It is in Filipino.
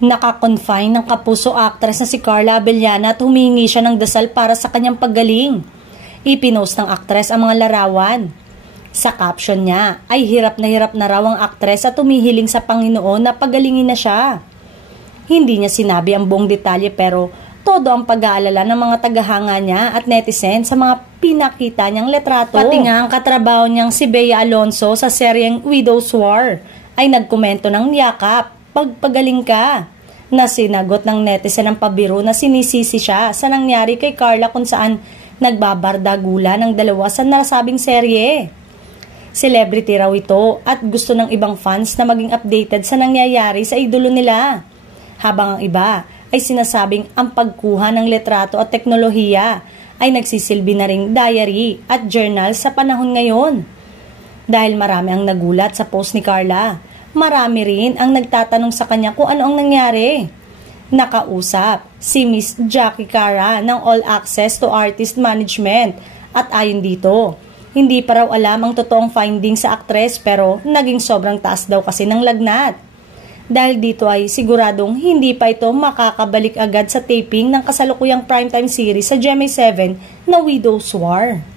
Nakakonfine ng kapuso actress na si Carla Abellana at humingi siya ng dasal para sa kanyang paggaling. Ipinost ng actress ang mga larawan. Sa caption niya ay hirap na raw ang actress at tumihiling sa Panginoon na pagalingin na siya. Hindi niya sinabi ang buong detalye pero todo ang pag-aalala ng mga tagahanga niya at netizen sa mga pinakita niyang letrato. Pati nga ang katrabaho niyang si Bea Alonzo sa seryeng Widow's War ay nagkomento ng yakap, pagpagaling ka, na sinagot ng netizen ang pabiro na sinisisi siya sa nangyari kay Carla kung saan nagbabardagula ng dalawa sa nasabing serye. Celebrity raw ito at gusto ng ibang fans na maging updated sa nangyayari sa idolo nila. Habang ang iba ay sinasabing ang pagkuha ng letrato at teknolohiya ay nagsisilbi na ring diary at journal sa panahon ngayon. Dahil marami ang nagulat sa post ni Carla, marami rin ang nagtatanong sa kanya kung ano ang nangyari. Nakausap si Miss Jackie Cara ng All Access to Artist Management at ayon dito, hindi pa raw alam ang totoong findings sa aktres pero naging sobrang taas daw kasi ng lagnat. Dahil dito ay siguradong hindi pa ito makakabalik agad sa taping ng kasalukuyang primetime series sa GMA7 na Widow's War.